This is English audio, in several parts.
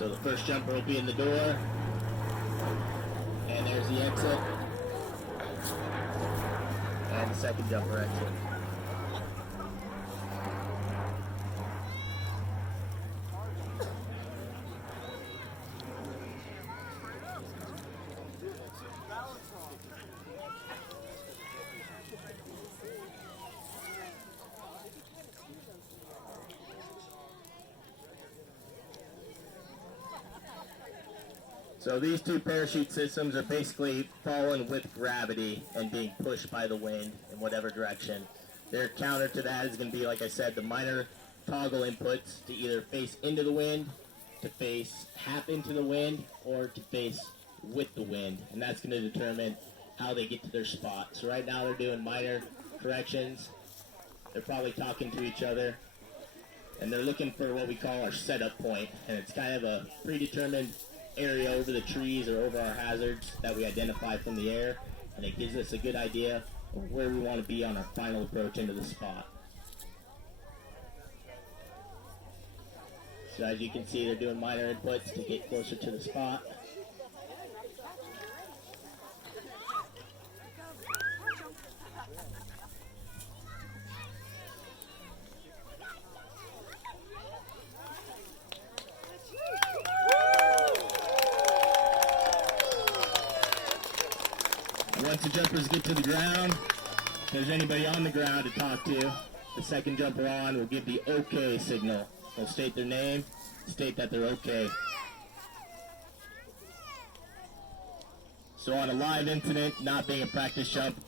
So the first jumper will be in the door, and there's the exit, and the second jumper exit. So these two parachute systems are basically falling with gravity and being pushed by the wind in whatever direction. Their counter to that is going to be, like I said, the minor toggle inputs to either face into the wind, to face half into the wind, or to face with the wind. And that's going to determine how they get to their spot. So right now they're doing minor corrections. They're probably talking to each other. And they're looking for what we call our setup point. And it's kind of a predetermined area over the trees or over our hazards that we identify from the air, and it gives us a good idea of where we want to be on our final approach into the spot. So as you can see, they're doing minor inputs to get closer to the spot. Once the jumpers get to the ground, if there's anybody on the ground to talk to, the second jumper on will give the OK signal. They'll state their name, state that they're OK. So on a live incident, not being a practice jump,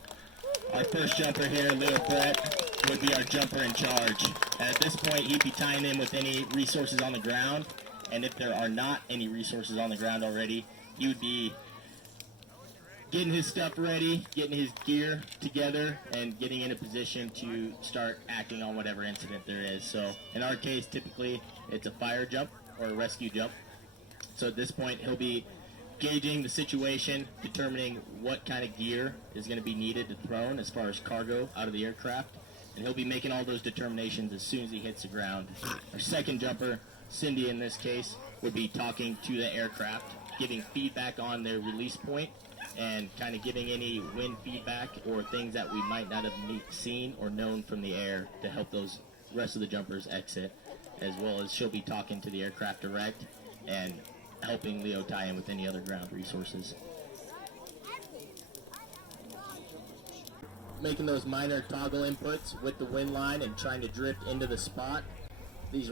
our first jumper here, Leo Brett, would be our jumper in charge. And at this point, he'd be tying in with any resources on the ground. And if there are not any resources on the ground already, he would be getting his stuff ready, getting his gear together, and getting in a position to start acting on whatever incident there is. So in our case, typically it's a fire jump or a rescue jump. So at this point, he'll be gauging the situation, determining what kind of gear is going to be needed to thrown as far as cargo out of the aircraft, and he'll be making all those determinations as soon as he hits the ground. Our second jumper, Cindy in this case, would be talking to the aircraft, giving feedback on their release point, and kind of giving any wind feedback or things that we might not have seen or known from the air to help those rest of the jumpers exit, as well as she'll be talking to the aircraft direct and helping Leo tie in with any other ground resources. Making those minor toggle inputs with the wind line and trying to drift into the spot. These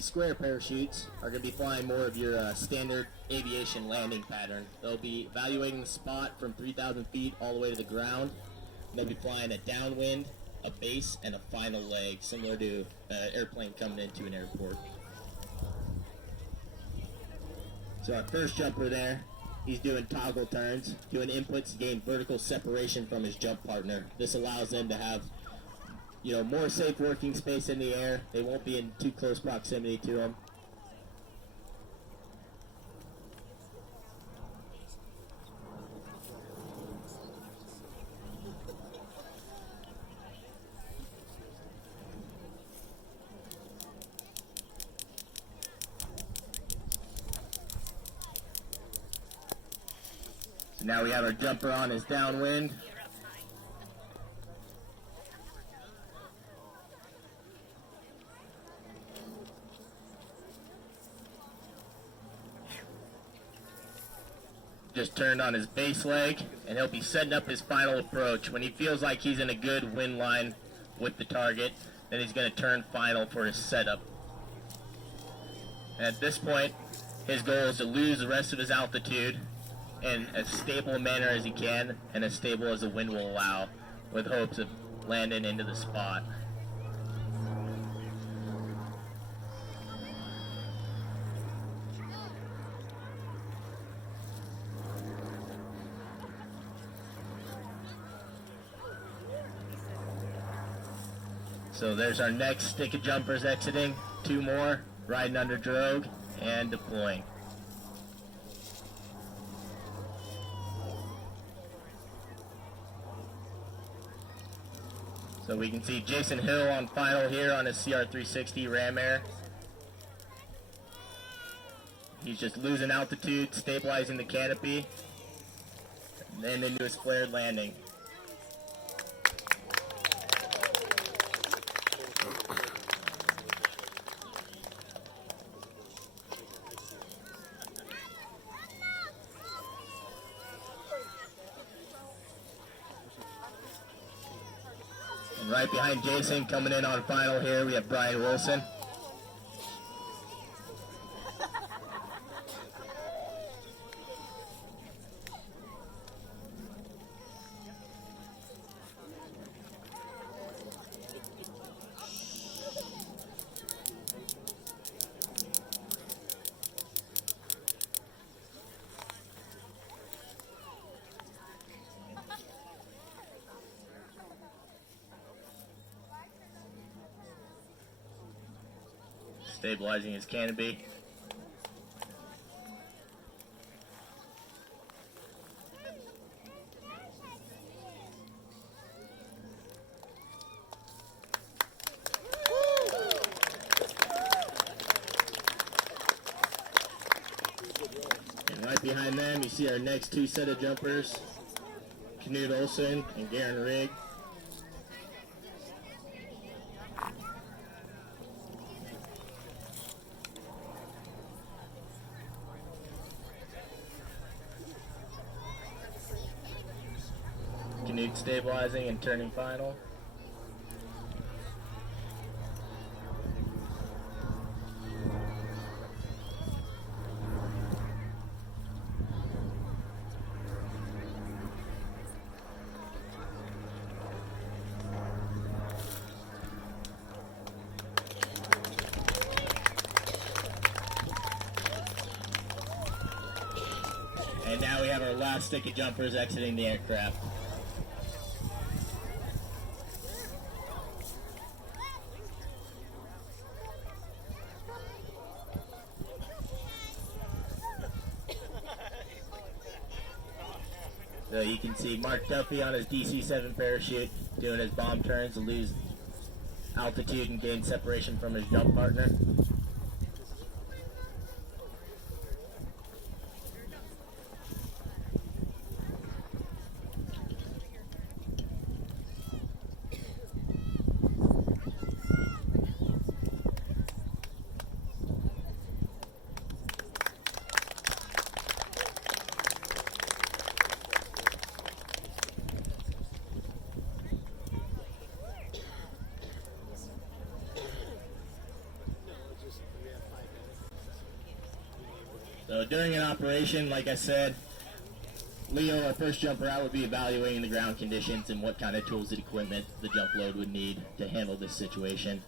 square parachutes are going to be flying more of your standard aviation landing pattern. They'll be evaluating the spot from 3,000 feet all the way to the ground. They'll be flying a downwind, a base, and a final leg, similar to an airplane coming into an airport. So our first jumper there, he's doing toggle turns, doing inputs to gain vertical separation from his jump partner. This allows them to have more safe working space in the air. They won't be in too close proximity to him. So now we have our jumper on his downwind. Just turned on his base leg, and he'll be setting up his final approach. When he feels like he's in a good wind line with the target, then he's going to turn final for his setup. And at this point, his goal is to lose the rest of his altitude in as stable a manner as he can, and as stable as the wind will allow, with hopes of landing into the spot. So there's our next stick of jumpers exiting, 2 more, riding under drogue, and deploying. So we can see Jason Hill on final here on his CR360 Ram Air. He's just losing altitude, stabilizing the canopy, and then into his flared landing. And right behind Jason, coming in on final here, we have Brian Wilson. Stabilizing his canopy. And right behind them, you see our next two set of jumpers, Knut Olsen and Garen Rigg. Knut stabilizing and turning final. And now we have our last stick of jumpers exiting the aircraft. So you can see Mark Duffy on his DC-7 parachute doing his bomb turns to lose altitude and gain separation from his jump partner. So during an operation, like I said, Leo, our first jumper out, would be evaluating the ground conditions and what kind of tools and equipment the jump load would need to handle this situation,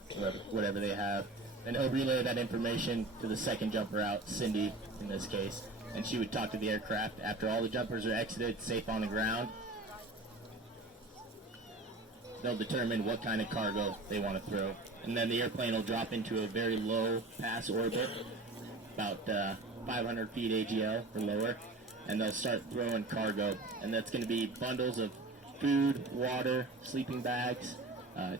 whatever they have. And he'll relay that information to the second jumper out, Cindy in this case, and she would talk to the aircraft after all the jumpers are exited, safe on the ground. They'll determine what kind of cargo they want to throw. And then the airplane will drop into a very low pass orbit, about 500 feet AGL or lower, and they'll start throwing cargo. And that's going to be bundles of food, water, sleeping bags,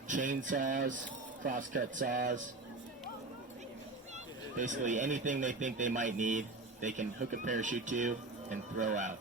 chainsaws, crosscut saws, basically anything they think they might need, they can hook a parachute to and throw out.